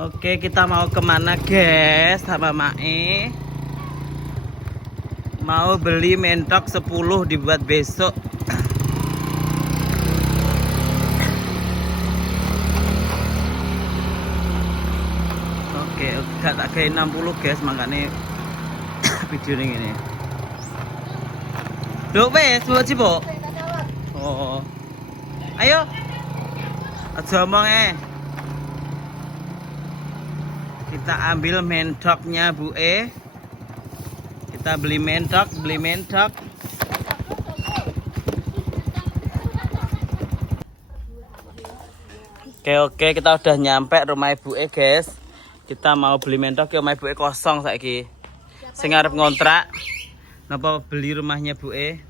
Oke, kita mau kemana guys sama Mae? Mau beli mentok 10 dibuat besok. Oke, gak tak kayak 60 guys, makanya video ini. Duh, wes, buat sih, Bu. Oh. Ayo. Aja omong Kita ambil mentoknya Bu E. Kita beli mentok. Oke, kita udah nyampe rumah Ibu E guys. Kita mau beli mentok, rumah Ibu E kosong saiki. Sing arep ngontrak. Napa beli rumahnya Bu E?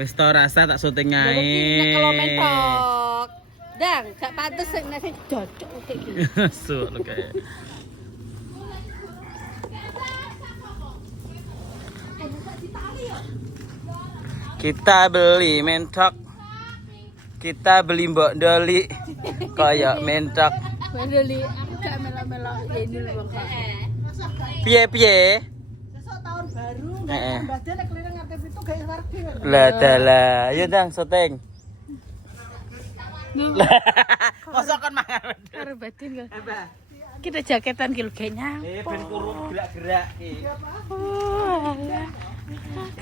Wis to rasa tak syuting ae. Kalau mentok. Dang, gak pantes sing nek cocok kayak gini. Su kayak. Kita beli mentok. Kita beli Mbok Doli. Kayak mentok. Beli aku gak melok-melok ini lho kok. Piye? Sesuk tahun baru badan nek keliling ngarep itu gak ngerti. Lah dalah, ayo Dang syuting. Masa kan mangan. Karo batin kok. Kita jaketan ki lho kayaknya. Ben kurung gerak-gerak iki. Oh,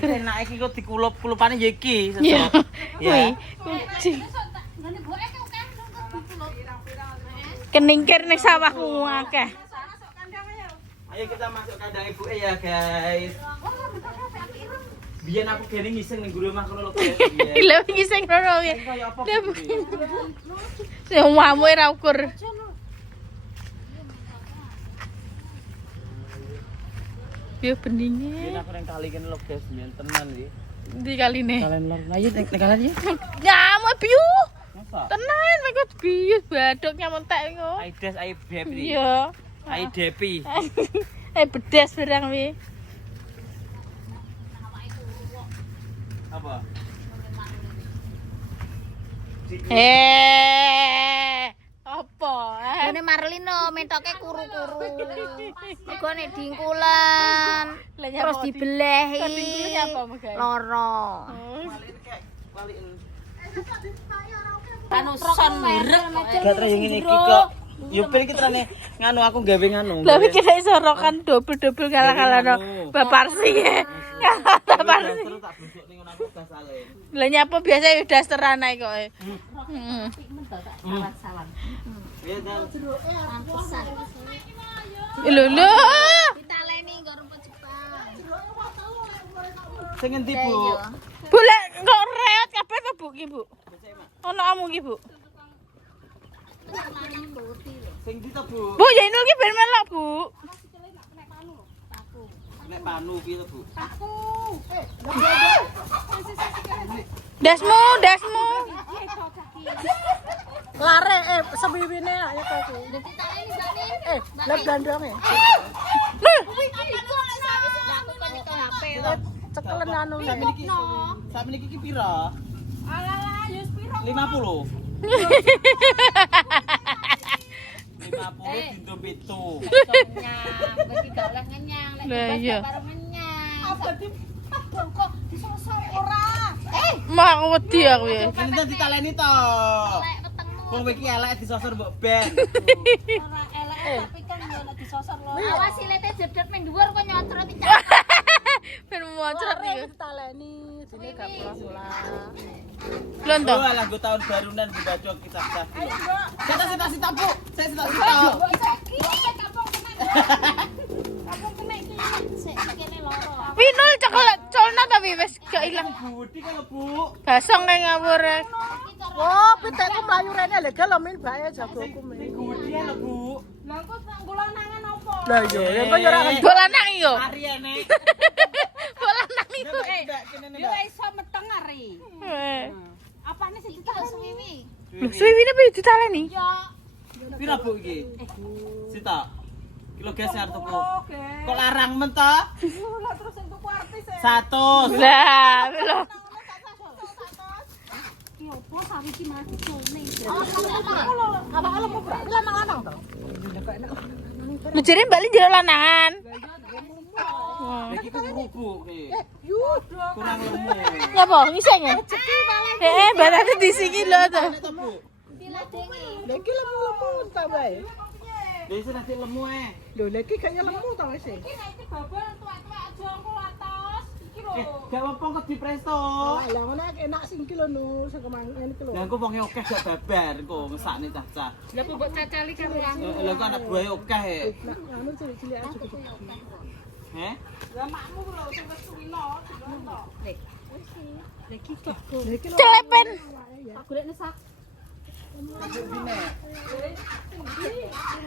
Enak iki kok dikulup-kulupane ya iki. iya. Ya. Kucing. Keningkir ning sawahmu akeh. Ayo kita masuk kandang Ibu E ya guys. Biyen aku gene ngising ning guru omah kono lho guys. Lha ngising rono ya. Kaya apa? Sing omamu ora ukur. Biar beningnya. Biyen aku nang kali kene lho guys, biyen tenan iki. Di kaline. Kalian lor. Ayo nek kalian ya. Nyamuk biu. Masa? Tenan mengko biu badok nyamontek engko. Aides ai Depi. Iya. Ai Depi. Bedes barang wi. Apa? Apa? Ini Marlino mentoke kuru-kuru. Iku nek dingkulan. Terus dibelehi. Loro. Anu son merek. Gak terus yang ini kok. Yupil iki trane nganu aku gawe nganu. Lah iki nek sorokan dobel-dobel kalah-kalahno Baparsi. Baparsi. Terus tak busuk ning ngono aku gas alen. Lah nyapa biasa ya dasteran ae kok. Heeh. Sawan-sawan. Ya dan Pantesan. Lho. Ditaleni nggo rumput Jepang. sing endi, Bu? Boleh kok reot kabeh to, Bu ki, Bu? Ono amu ki, Bu. Sing ndi to, Bu? Bu, ya Inul ki ben melok, Bu. Nek panu ki to, Bu? Dasmu. Lare sebiwine ya kok. Lah gandonge. Cekelen anu Sak meniki ki pira? Alah ya piro? 50. 50 dindom 7. Lah iya. Apa di kok disosok ora? Mak wedi aku ya. Ini tuh ditaleni to. Wong iki elek disosor mbok ben. Awas silete jedot ning dhuwur kok nyocrot iki. Ben mocrot iki. Taleni dine gak pulang-pulang. Lonto. Oh, alah go tahun barunan dibaca kitab-kitab. Sita Bu. Saya sita. Winul colna tapi wis gak ilang. Budi kalau Bu. Basong kae ngawur. Oh, pitekku mlayu rene lho gelomin bae jagoku men. Budi lho Bu. Lah kok ngulon nangan opo? Lah iya, ya kok ora Bola nang yo. Ariane. Bola nang iku. yo iso meteng ari. Apane sing Suwiwi. Lho, suwine piye ditaleni? Pira Bu iki? Sita. Kilo gas arep tuku. Kok larang men to? Lah terus sing tuku artis 100. Lah, lho. Ki opo sawi ki mati sone. Anak-anak mau berarti lanang-lanang to. Ngejere bali jero lanangan. Iki ku rubu iki. Kurang lemu. Ngapa? Ngiseng ya? Barane disiki lho to. Lagi lemu-lemu tak bae. Wis nanti lemu Lho, lagi kayaknya lemu ta wis. Gak apa kok di presto. Lah ngono enak sing kilo nu sing kemangin iki lho. Lah engko wong akeh gak babar engko ngesakne cah-cah. Lah kok mbok cacali karo aku. Lah kok anak buahe akeh. Nah, anu cilik-cilik aja gitu. Heh? Lah makmu lho sing wis suwino, dilono. Lagi kok. Celepen. Tak golekne sak.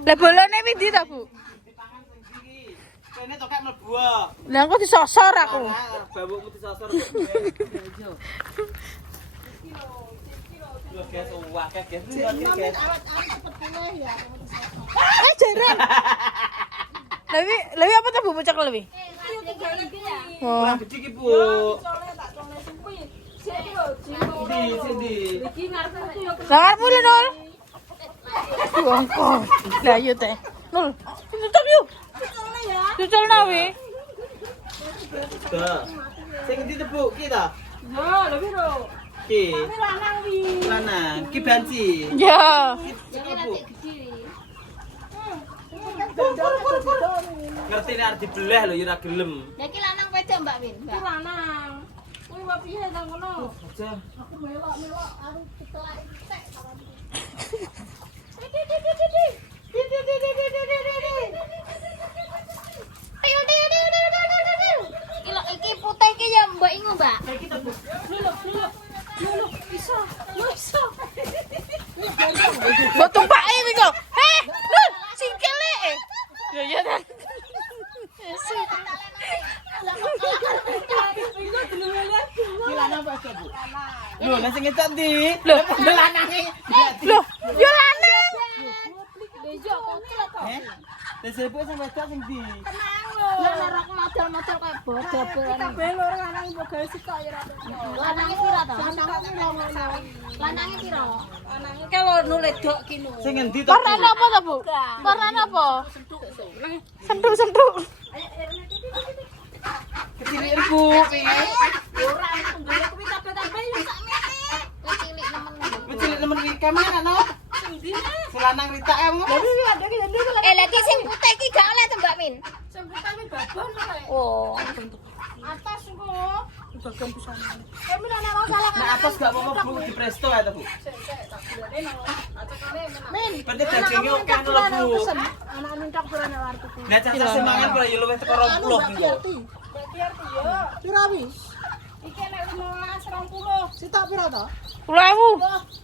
Lah bolone ndi ta, Bu? Kene tokek mlebu. Lah engko disosor aku. Babukmu disosor. Lho guys, akeh guys. Guys. Awet-awet cepet pulih ya. Jeren. Lewi apa ta Bu pecak lewi? Oh. Kurang gede ki, Bu. Sindi. Ngarepmu lho, Nul. Wongko. Lah yo teh. Nul. Tutup yuk. Tutul nawi. Tuh. Sing endi te, Bu? Ki ta? Yo, lho piro? Ki. Lanang wi. Lanang. Ki banci. Ya. Iki, Bu. Ngerti nek arep dibelah lho ya ora gelem. Lah iki lanang wedok Mbak Min. Mbak. Lanang. Kuwi wae piye nang ngono? Aja. Aku melok-melok aku ketelak tek. Kilo iki putih iki ya mbok ingu, Mbak. Lho, iso. Mbok tumpake iki kok. Nul, sikile. Ya ya ta. Ki lanang apa aja, Bu? Lho, nek sing ngecek ndi? Lho, lanange. lho, yo lanang. Heh. Lah sepuh sing wedok sing ndi? Lah lerok model-model kayak bodol. Kabeh loro lanang mbok gawe sitok ya ra. Lanange pira to? Lanange pira? Lanange ke lho nuledok ki nu. Sing endi to? Warnane apa ta, Bu? Warnane apa? Sentuk. Kecilin, Bu. Ora tunggale kuwi tapi yo sak menit. Wis cilik nemen. Wis cilik nemen iki kamera no. Si lanang ritak em. Lagi sing putih iki gak oleh to Mbak Min. Sing putih kuwi babon lho. Oh. Atas engko. Bagian pisane. Mi ana ora salah. Nek atas gak apa-apa, Bu, di presto ya to, Bu. Tak golekne nang acakane menang. Min, berarti dagingnya oke lho, Bu. Anak mintak pura nek warteg. Nek cacah semangan kok ya luwih teko 20 engko. Berarti arti yo. Pira wis? Iki nek 15 20. Sitok pira to? 10.000.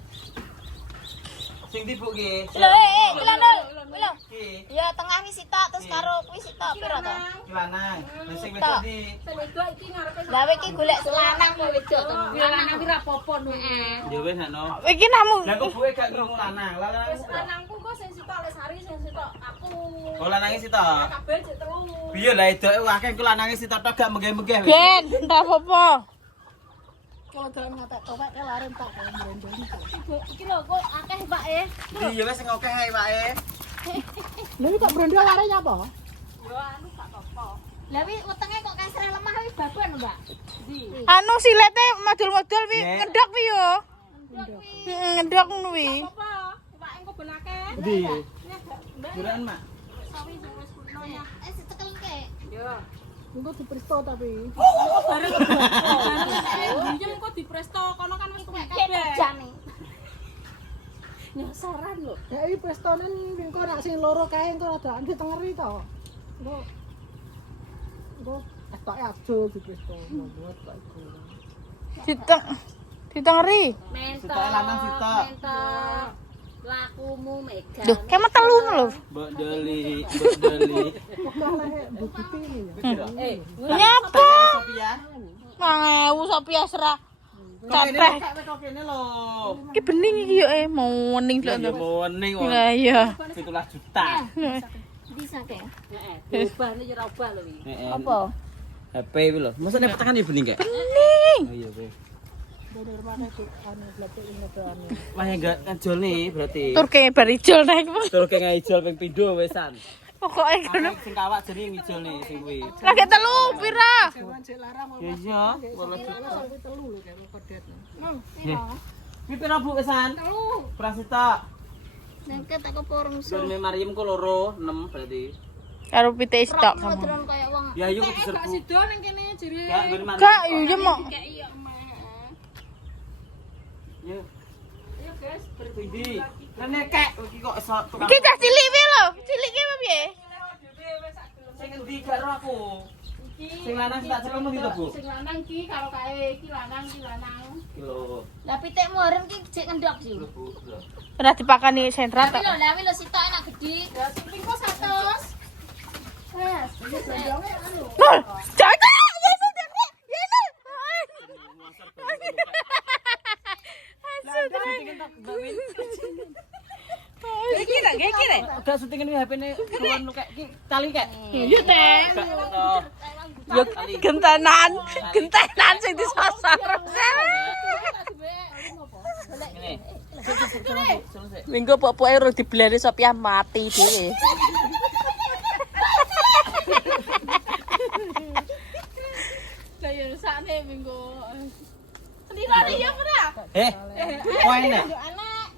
Sing ndi, Bu ki? Lho, iki lho. Lho. Ki, Ya tengah wis sitok terus karo kuwi sitok pira to? ki lanang. Lah sing wedok ndi? Sing wedok iki ngarepe Gawe iki golek selanang kok wedok to. lanang pira apa nu. Ya wis no. Iki namu. Lah kok buke gak ngimu lanang. Lanang. Wis lanangku kok sing sitok Lesari sing sitok aku. Oh lanange sitok. Kabeh jek telu. Piye lah edoke akeh ku lanange sitok tok gak megeh-megeh. Ben, entah apa. Kalau dalam ngatek topek ke laren tak kalau merenjoni. Iki lho kok akeh Pak e. Iya wis sing akeh ae wae. Lha kok brendol larenya apa? Yo anu gak apa-apa. Lah wi wetenge kok kasre lemah wi babon, Mbak. Anu silete model-model wi Nek. ngedok wi yo. Ngedok ngono wi. Apa? Pak engko benake. Ndi? Buran, Mak. Sawi sing wis kuno ya. Setekel ke. Yo. Engko dipresto tapi. Bareng. Biyen engko dipresto kono kan wis tuwek kabeh. Jane. Nyasaran lho. Ya iki prestone engko nek sing loro kae engko rada ditengeri to. Engko etoke aja dipresto buat kok iku. Ditengeri. Sitok lanang sitok. Lakumu mega. Duh, kayak metelu lho. Mbok Deli, Mbok Deli. Kok leh bukti ini ya. Nyapa? Sophia. 1000 Sophia serah. Kok Catreh. kok kene lho. Iki bening iki yo mau wening Ya lho. morning wong. Lah iya. 17 juta. Bisa ke. Ubah nek ora ubah lho iki. Apa? HP iki lho. Masa nek tangan ya bening gak? Bening. Oh iya, weh. Bener mana ki anu blek ini to anu. Wah enggak ngajol nih berarti. Tur kayak barijol naik. Tur kayak ngajol ping pindho wesan. Pokoknya kono. Sing kawak jadi ngijol nih sing kuwi. Lagi telu pira? Ya iya, boleh. Ini pira Bu kesan? Prasita. Nengket aku porong Done Mariam ku loro 6 berarti. Karo pitik stok kamu. Turun kayak wong. Ya ayo ku diserbu. Sido ning kene jere. Ya done Mariam. Kak, iya mau. Iya, Mak. Ya. Ayo guys, Ndi? Rene kek iki kok iso tukang. Iki cah cilik piye lho? Cilik ki apa piye? Sing endi gak ro aku. Sing lanang tak celuk ndi to Bu? sing lanang ki karo kae, iki lanang, iki lanang. Lho. Lah pitik muharem ki jek ngendok sih. Bu. Pernah dipakani sentra Tapi tak? lho, lho sitok enak gede. Ya sing pingko 100. Wes, Nol. Jangan. Yesus jangan. Yesus. Iki tak iki deh. Gak syuting ini HP-ne kawan lu kayak tali kayak. Iya teh. Oh. Yo gentenan, gentenan sing disasar. Ini. Minggu pokoke urung dibleni Sophia mati dhewe. Lah ya sakne minggu. Endi kali ya ora? Kowe nek. Anak.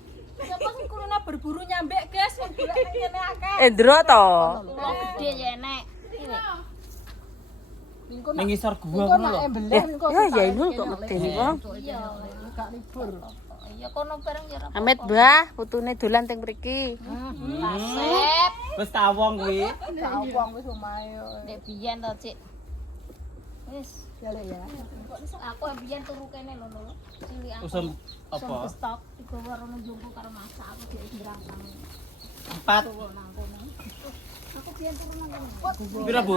Siapa sing kuluna berburu nyambek, guys? Wong golek nang kene akeh. Endro to. Oh, gede ya enek. Ning ngisor gua ngono lho. Ya ini kok medeni wong. Iya. Iya kono bareng ya ora. Amit Mbah, putune dolan teng mriki. Sep. Wis tawong kuwi. Nek biyen to, Cik. Wis, ya. Aku biyen turu kene lho lho. Cilik aku. Usum apa? Stok digawa rono jumbo karo masak aku dhek ngrangkang. 4. Nang kono. Aku biyen turu nang kono. Pira Bu?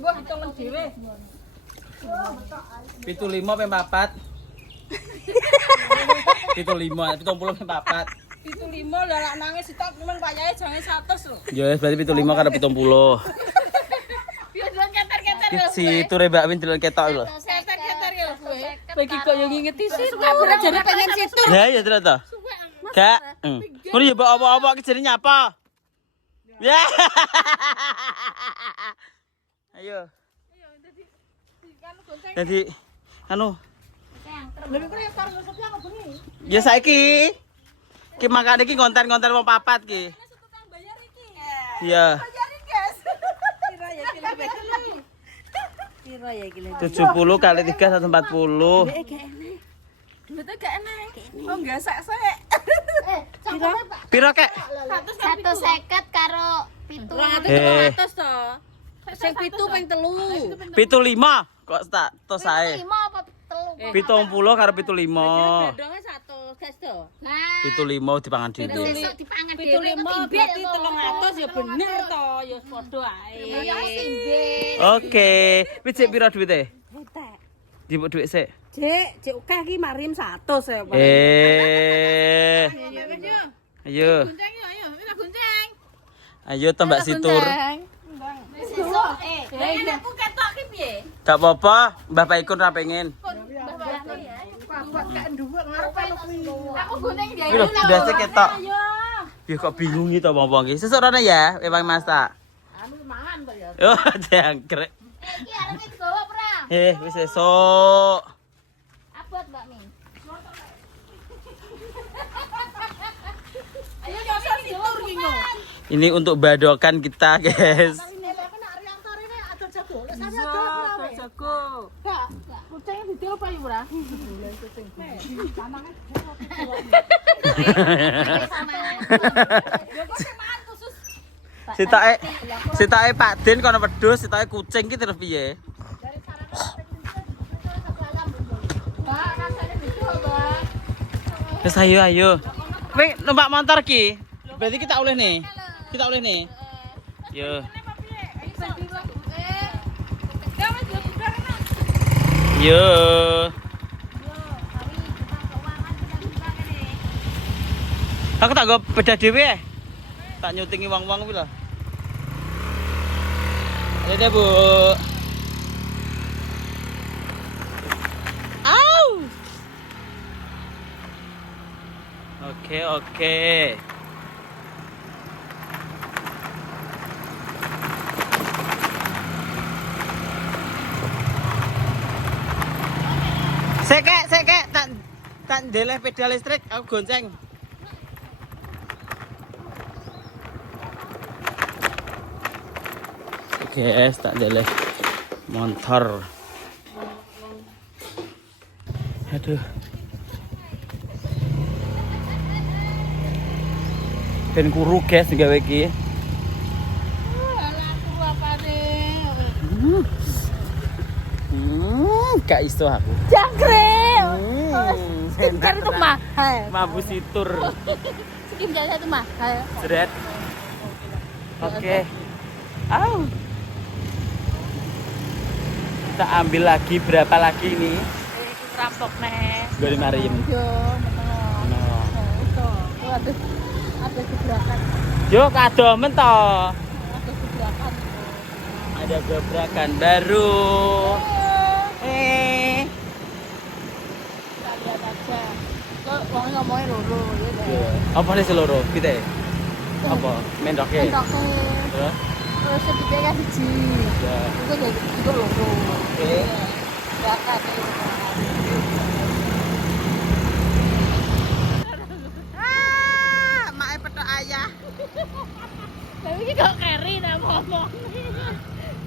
Mbah hitungan dhewe. 75 pe 4. 75, 70 pe 4. Itu 5 lah lak nangis sitok men payahe jange 100 lho. Ya wis berarti 75 karo 70. Yo dolan keter-keter Si ture Mbak Win dolan ketok lho. keter-keter ya kowe. Bagi kok yo ngingeti sih. Kabeh jare pengen situ. Ya ya ternyata. Gak. Ngono ya mbok apa-apa iki jenenge nyapa? Ya. Ayo. Jadi anu ya saiki ki makane iki konten-konten wong papat ki. Iya. 70 kali 3 140. Duitnya gak enak. Oh enggak sak-sek. Piro kek? 150 karo 7. 200 to. Sing 7 ping 3. 75 kok tak to sae. 5 apa 3? 70 karo 75. Bedonge 100 guys to. Nah, 75 dipangan dhewe. besok dipangan dhewe 75 berarti 300 ya bener to, ya padha ae. Ya simbe. Oke, wis cek piro duwite? Dibuk dhuwit sik. Cek akeh iki marim 100 ya. Ayo. Gonceng yo, ayo, kita gonceng. Ayo to Mbak Situr. Besok Aku ketok ki piye? Gak apa-apa, Mbah Paikun ra pengen. aku gunting dia. Iki lho, biasa ketok. Ayo. Ya kok bingung iki to wong-wong iki. Sesuk rene ya, memang masak. Anu mangan to ya. Yo, jangkrik. Iki arep digawa pra. Wis esuk. Abot Mbak Min. Ayo nyosor ditur ki yo. Ini untuk badokan kita, guys. Jago. Kucingnya ditil apa ya, Bra? Sitake Pak Den kono wedhus, sitake kucing ki terus piye? Wis ayo. Kowe numpak motor ki. Berarti kita oleh nih. Kita oleh nih. Yo. Yo. Aku tak go beda dhewe. Tak nyutingi wong-wong kuwi lho. Ayo deh, Bu. Au. Oke. tak ndeleh pedal listrik, aku gonceng. Guys, tak ndeleh motor. Aduh. Ben kuru guys gawe iki. Gak iso aku. Jangkrik. Skincare itu mahal. Mabu situr. Skincare itu mahal. Seret. Oke. Au. Kita ambil lagi berapa lagi ini? Rampok nih. 25 ribu. Yo, ada gebrakan. Yo kado mentok. Ada gebrakan. Ada gebrakan baru. Kita lihat aja. Lo mau ngomongin loro ya deh. Apa nih seluruh? Kita apa? Mendoknya? Entoknya. Terus? Terus sedikit kan biji. Ya. Itu jadi itu loro. Oke. Gebrakan. Mak petok ayah. Tapi ini kok carry dah ngomong.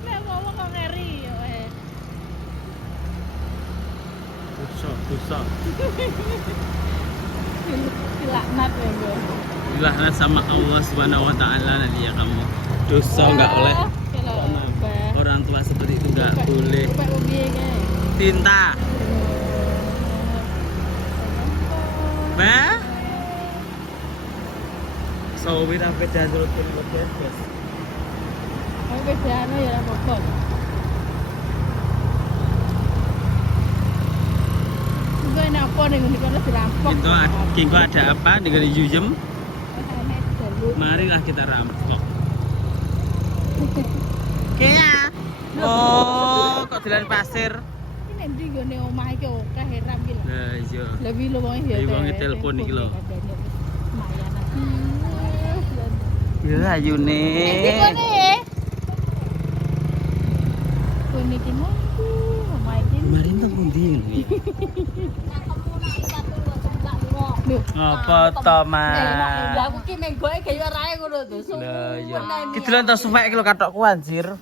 Dah ngomong kok carry. Dosa. Dilaknat ya, Bro. Dilaknat sama Allah Subhanahu wa taala nanti ya kamu. Dosa enggak boleh. Orang tua seperti itu enggak boleh. Tinta. Bah? Sawit apa jadul pun lebih bos. Tapi bedanya ya apa-apa. Itu enak apa nih ini kalau dirampok. Itu ada apa dengan Yuyem? Marilah kita rampok. Kaya. Oh, kok jalan pasir? Ini nanti gue nih omah iki oke heran gitu. Lah iya. Lebih lo mau ya. Lebih wong telepon iki lho. Lumayan. Ya ayune. Kone iki mau omah iki. Kemarin tuh pundi ngene. Apa to, Mas? Ya aku ki menggoe gaya rae ngono to. Lah iya. Ki dolan to suwek iki lho katokku anjir.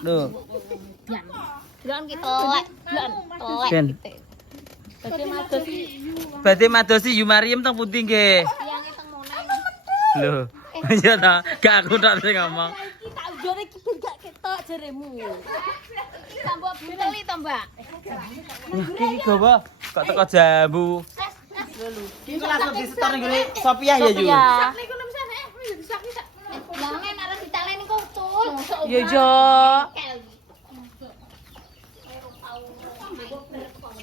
Lho. Dolan ki telek, telek. Ben. Badhe madosi Yu Mariam teng pundi nggih? Tiange teng moneng. Lho. Iya ta, gak aku tok sing ngomong. Iki tak ujone iki ben gak ketok jaremu. Iki tambah binteli to, Mbak. Iki gawa kok teko jambu. Iki langsung disetor ngene Sophia ya Yu. Sak niku nang sana sak iki sak. Jangan arep ditaleni kok utul. Yo jo.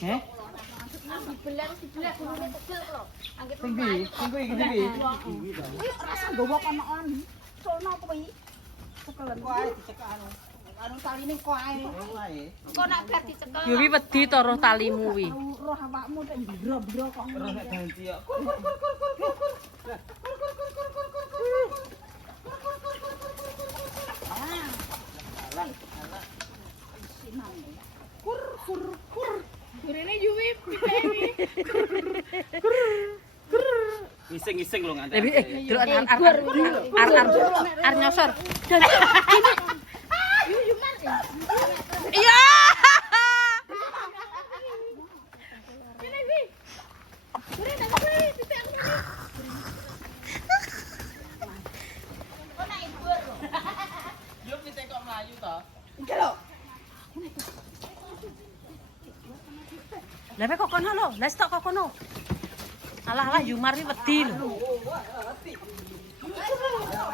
Eh? Dibeler gurune tegel kok. Angger Tinggi iki. rasa gowo konoan. Sono apa iki? Cekelan. Wae dicekak anu taline kok ae. Kok nak bar dicekel. Yo wi wedi to roh talimu wi. Roh awakmu tek bro-bro kok. Terus nek ganti yo. Gurene yuwi Ngising-ngising lho nganti. Lebih delok ar nyosor. Iya. Yo pitik kok mlayu to. Lah kok kono lho, lah stok kok kono. Alah Yumar iki wedi lho.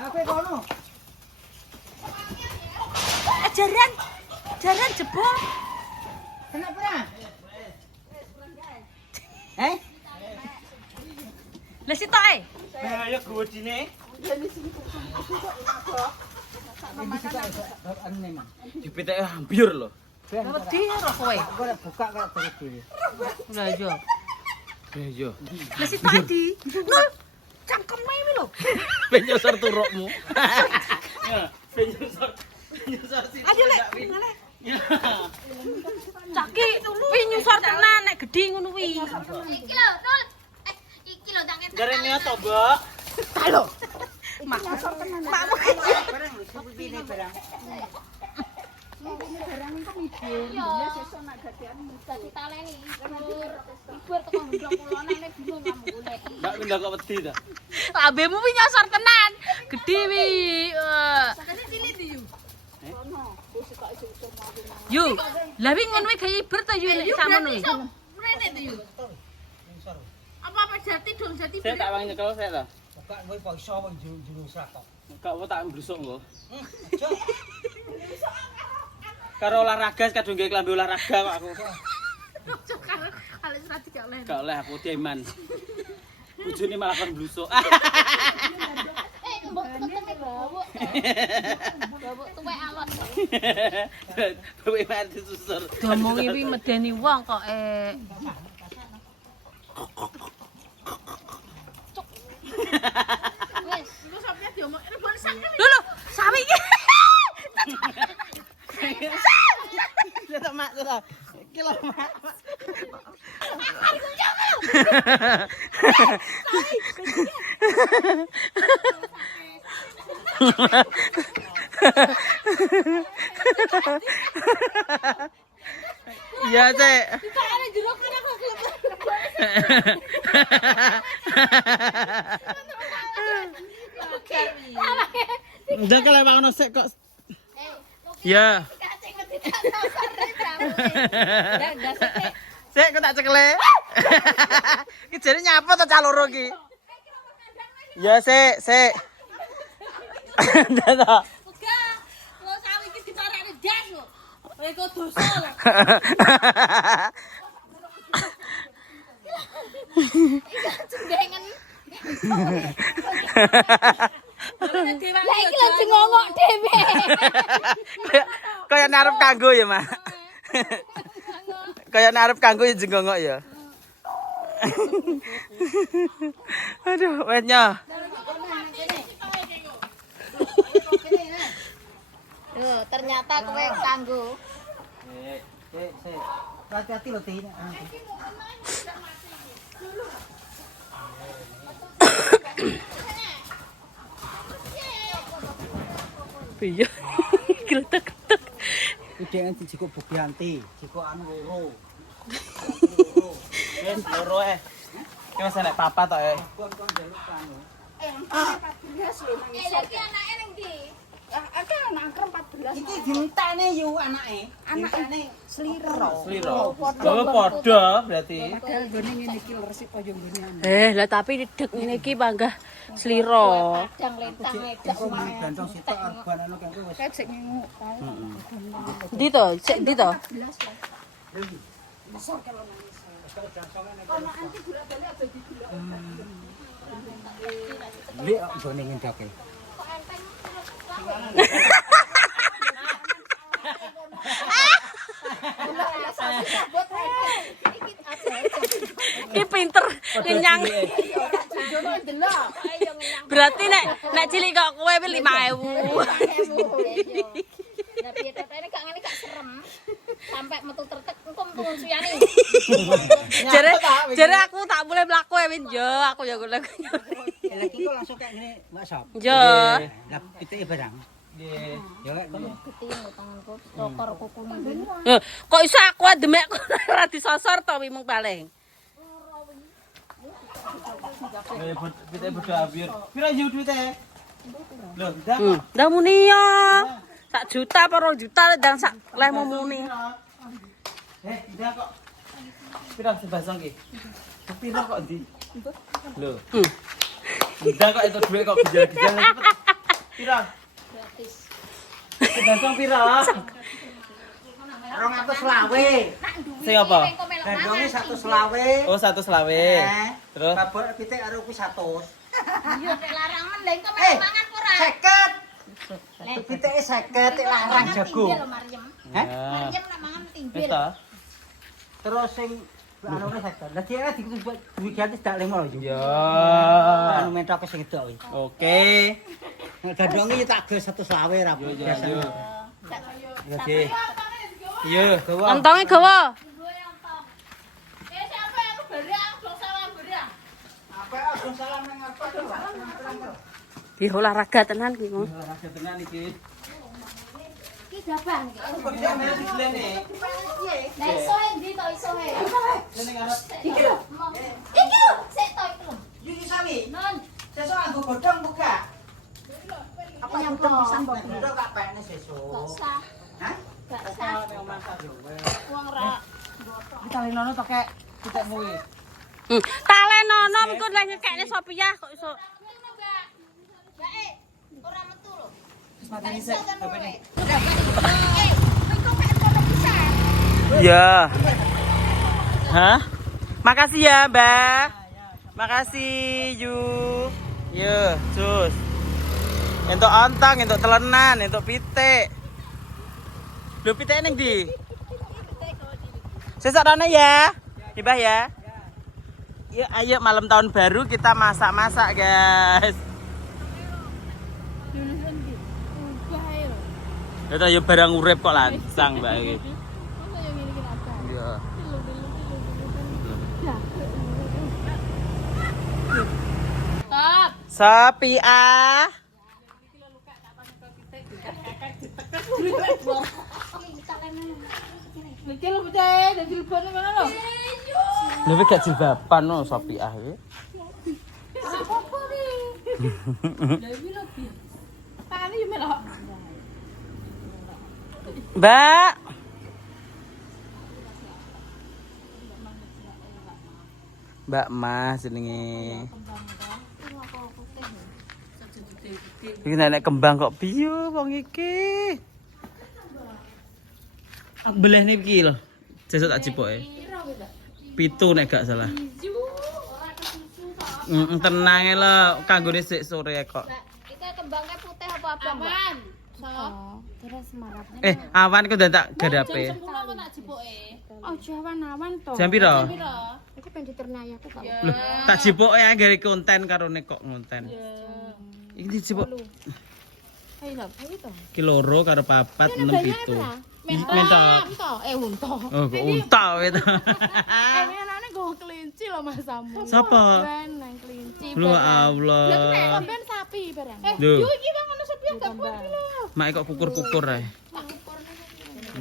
Apa kono? Jaran jebol. Kenapa? Lah sitoke. Nah, ayo godine. Dipitik hampir lho. Wedi ro kowe. Kok ora buka kok terus dhewe. Lah iya. Iya. Lah sitoke di. Nol. Cangkeme iki lho. Penyosor turukmu. Ya, penyosor sih. Ayo lek. Caki, wi nyusor tenan nek gedhi ngono wi. Iki lho, Tul. Jarene to, Mbok. Halo. Dadi taleni libur teko ndok kulone nek bingung kamu golek. Mbak pindah kok wedi ta? Lambemu wi nyasar tenan. Gedhe wi. Yu, lah wi ngono wi gawe iber ta yu nek samono wi. Mrene to yo. Apa jati dong jati. Saya tak wangi nyekel saya ta. Kak kowe kok iso wong juru sak kok. Kak apa tak mblusuk nggo. Karo olahraga kadung nggih klambi olahraga kok aku. Kalau serat gak oleh. Gak oleh aku deman. Bojone malah kon blusuk. Mbok ketemu bawuk. Bawuk tuwek alon. Bawuk mati susur. Domongi wi medeni wong kok Wis, Lu sampe diomong rebon sak. Lho, sawi iki. Lihat mak tuh. Kilo mak. Iya, Cek. Kayane jero kene kok Udah kelewat ono sik kok. Ya. kacing mesti dasare bawuk. Ndak dasar Sik kok tak cekle. Iki jane nyapa to cah loro iki? Ya, sik. Ndak to. Enggak. Lo sawi iki diparani das lho. Eko dosa lho. jendengan. Dewa Lah iki lho jengongok dhewe. Kayak narep kanggo ya, Mas. Kayak narep kanggo ya jenggongok ya. Aduh, wetnya. Loh, ternyata kowe kanggo. Sik. Hati-hati lho, Tin. Piye? Gletek-gletek. Udah dijikuk Bubianti, jikuk anu loro. Wes loro Ki wis enek papa to Kon njaluk anu. Lha iki anake ning ndi? Iki dintane yu anake. Anake sliro. Sliro. Oh, padha berarti. Lah tapi dek ngene iki panggah sliro. Kadang lentang edak Aku gandong sitok arban anu kan wis. Ndi to? Sik ndi to? Lek gone ngendake. Ki pinter kenyang. Berarti nek cilik kok kowe 5.000. Lah piye tetene gak ngene gak serem. Sampai metu tertek engko metu suyane. Jare aku tak boleh mlaku win yo aku ya golek. Lah iki kok langsung kayak ngene, Mbak Sop. Yo. Lah pitike barang. Nggih. Ya lek Ketemu tanganku kokor kukune ben. Kok iso aku demek ora disosor to wi mung paling. Kita bodo abir. Pira yo duite? Lho, ndak. Ndak muni yo. 1 juta apa 2 juta ndang sak lehmu muni. Ndak kok. Pira sebasang ki? Pira kok ndi? Lho. Ndak kok itu duit kok gejal-gejal cepet. Pira? Gratis. Sebasang pira? 220. Sing apa? Gandonge 120. Oh, 120. Terus babon pitik karo kuwi 100. Iya nek larang mending kok mangan ora. 50. Pitike 50 tik larang jago. Tinggal Maryam. Heh? Maryam nak mangan Wis tinggal. ta? Terus sing anu ne 50. Lah dia dikudu duwe gratis dak 5 lho. Ya. Anu mentok sing edok kuwi. Oke. Nek gandonge yo tak ge 120 ra Yo biasa. yo. Oke. Iya, gawa. Ontonge gawa. siapa yang beri aku dong sama beri. Apa aku Di olahraga tenan ki, Mas. Olahraga tenan iki. Iki gabang. Kerja melu diglene. Nah iso endi to iso e? Sing arep Iki lho. Iki lho, sik to iki lho. Yuk sami. Non, Sesuk anggo godhong buka. Apa Nyapa? godhong pisan kok godhong gak pekne gak sesuk. usah. Hah? Gak usah. Wong ra. Ditalenono pakai pitekmu iki. Talenono mengko lek nyekekne Sophia kok iso. Bae, ora metu lho. Mateni sik HP-ne. Ya. Hah? Makasih ya, Mbak. Makasih, Yu. Yo, cus. Entuk ontong, entuk telenan, entuk pitik. Lho pitik ning ndi? Sesuk rono ya. Ibah ya. Yuk, ayo malam tahun baru kita masak-masak, guys. Itu ya barang urip kok langsang, Mbak iki. Iya. Stop. Sophia. Iki lho pecah, dadi lebone ngono lho. Lha gak jilbaban no Sophia iki. Apa iki? Lah iki lho bi. Tani yo melok. Mbak. Mbak Mas jenenge. Iki nek kembang kok biyo wong iki. Aku belehne iki lho. Sesuk tak cipoke. 7 nek gak salah. Tenang e lho, kanggone sik sore kok. Iki kembangnya putih apa abang? Aman. Terus marapnya. Awan ku udah tak gadape. Sepuluh kok tak jipoke. Oh, awan-awan to. Jam piro? Piro? Iki pengen diternaya aku kok. Loh, tak jipoke anggere konten karo nek kok ngonten. Iki dijipok. Ayo lho, ayo to. Ki loro karo 4 6 7. Mentok. Unta. Oh, kok unta itu. Enane go kelinci lho Mas Samu. Sapa? Nang kelinci. Lu Allah. Ben sapi barang. Duh, Iki bang ono sepi gak kuat lho. mak kok kukur-kukur ae.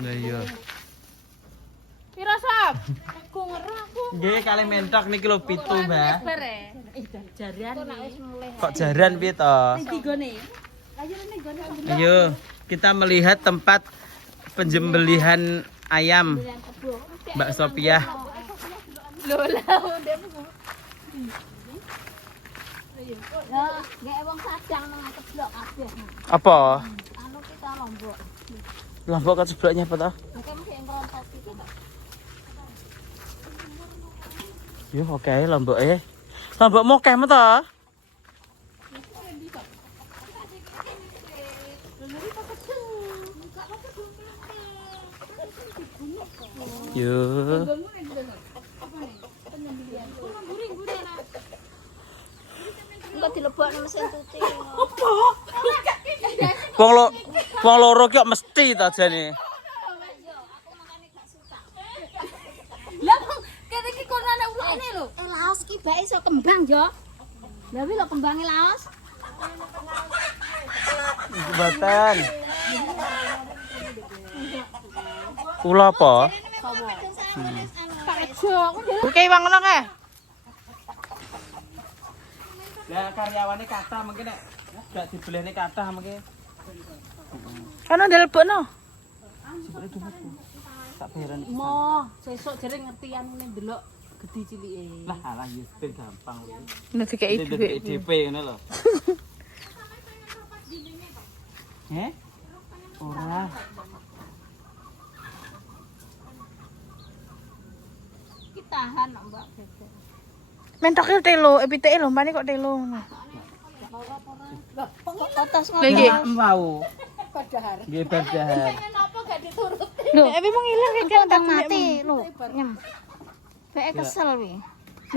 Lah iya. Pira sap? Aku ngerah aku. Nggih kalih mentok niki lho 7, Mbak. Jarian. Kok jaran piye to? Digone. Ayo rene gone. Ayo, kita melihat tempat penjembelihan ayam Mbak Sophia. Lho lah Lah, gek wong sadang nang keblok kabeh. Apa? Anu kita lombok. Lombok kejebloknya apa to? Mungkin mesti ngerontok iki to. Yo oke lomboke. Lombokmu akeh me to? Yo. Engko dilebokno mesin cuci. Wong loro ki kok mesti ta jane. Lah kene iki kono anak ulane lho. Laos ki bae iso kembang yo. Lah wi lho kembange laos. Jembatan. Kula apa? Oke, Bang ngono kae. Lah karyawane kathah mungkin nek gak dibelehne kathah mungkin. Ono ndelebokno. Tak bayaran. Mo, sesuk jare ngertian ngene ndelok gedhi cilike. Lah alah ya ben gampang kuwi. Nek dikeki dhuwit. DP ngono lho. Heh? Ora. Ki tahan kok Mbak Beber. Mentoke telo, epiteke lho, mbane kok telo ngono. Kotos Lah nggih. Mau. Nggih badhar. Napa gak dituruti? Lho, epi mung ilang iki Kembang mati lho. Nyem. Bae kesel wi.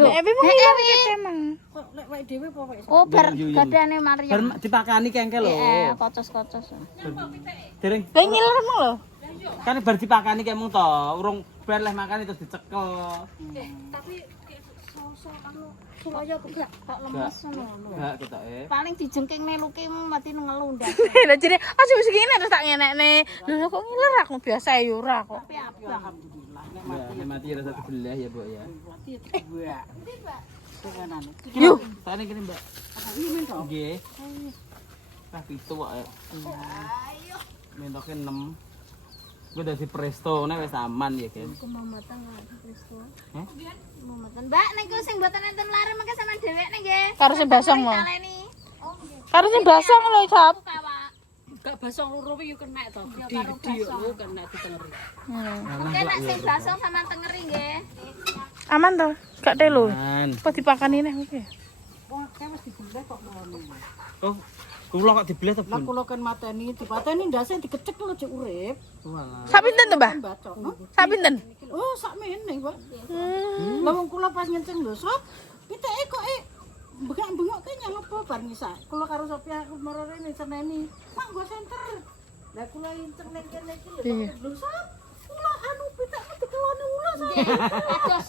Lho, epi mung ilang iki temeng. Kok nek wae dhewe apa wae? Oh bar gadane Maria. Bar dipakani kengke lho. Kocos-kocos. Dereng. Lah ngiler mung lho. Kan bar dipakani kemung to, urung bar leh makani terus dicekel. Tapi Sing aja gak lemes ngono. Enggak ketoke. Paling dijengking meluke mati ngelung ndak. Lah jane aja wis ngene terus tak ngenekne. Lho kok ngiler aku biasa ya ora kok. Tapi apa? Ya, mati rasa dibelah ya, Bu ya. Yo, Tane kene, Mbak. Nggih. Nah, pitu kok. Ayo. Mentoke 6. Gue dadi presto, nek wis aman ya, Gen. Kemamatan lah Kristo. Heh? Kemamatan. Mbak niku sing mboten enten lare mengke sampean dhewek nggih. karo sing basong mau. Kaleni. Oh nggih. Karo sing basong lho, Sop. Kawak. Gak basong loro yo kena to. Gede-gede yo kena ditengeri. Oke nek sing basong sama tengeri nggih. Aman to? Gak telu. Aman. Apa dipakani neh oke. Wong akeh wis dibelah kok ngono. Oh, kula kok dibelah to, Lah Bun? kula kan mateni, dipateni ndase dikecek lho cek urip. Walah. Sak pinten to, Mbah? Bacok. Sak pinten? Oh, sakmene, Mbak. Lah wong kula pas ngenceng lho, Sob. Piteke kok bengak-bengok ke nyang apa bar ngisak. Kula karo Sophia moro rene seneni. Mak nggo senter. Lah kula inceng ning kene iki lho, Sob. Kula anu pitekmu dikewane ulo, Sob.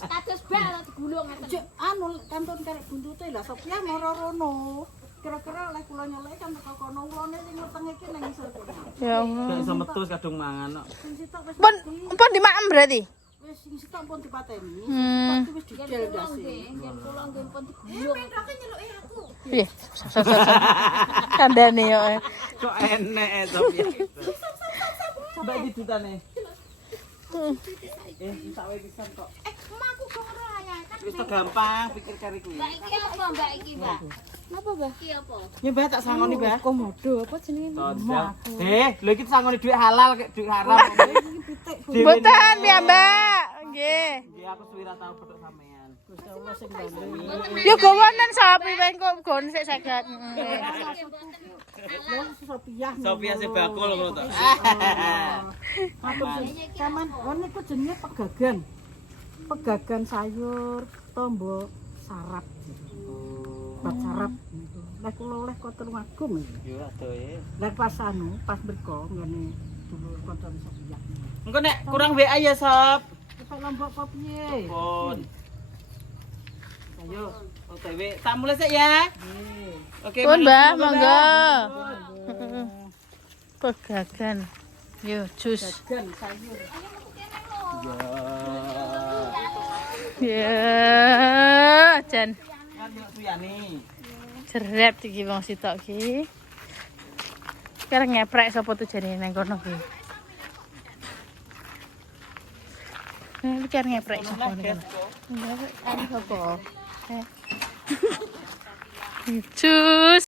Kados bak ora digulung ngeten. Cek anu kantun karek buntute lah Sophia moro rono. Kira-kira oleh kula nyelek kan teko kono ulone sing weteng iki nang isor kono. Ya Allah. Gak iso metu wis kadung mangan kok. Sing sitok wis Pun dimakan berarti. wis sing sitok pun dipateni. Hmm. Sitok wis didel ndase. Nggih kula nggih pun digulung. Piye? Kandane yo. Kok enek to piye? Mbak ditutane. Sawe pisan kok. Emakku kok ora ya. Wis to gampang pikir kari kuwi. Mbak iki apa Mbak iki, Mbak? Napa, Mbak? Iki apa? Ya Mbak tak sangoni Mbak. Komodo apa jenenge? Tondang. Lho iki sangone dhuwit halal kek dhuwit haram. Mboten ya, Mbak. Nggih. Nggih aku suwira tau petuk sampean. Gusti Allah sing bali. Yo gowonen sapi ben kok gon sik saged. Lah Sophia. Sophia sing bakul ngono to. Matur suwun. Saman niku jenenge pegagan. Pegagan sayur, tombo, sarap. Bat sarap. Lah kula oleh kok telung agum iki. Yo adoh. Lah pas anu, pas mriko ngene dulur kanca Sophia. Engko nek kurang WA ya, Sob. Kita lombok apa piye? Pun. Ayo, OTW. Tak mulai sik ya. Oke, Pun, Mbah, makasih, monggo. Mbak. Pegagan. Yo, jus. Gan sayur. Ya, jan Kan yo Suyani. jerep iki wong sitok iki. Sekarang ngeprek sapa tuh jane nang kono ki. Nah, iki arep ngeprek sapa nang kono. Enggak, anu sapa? Jus.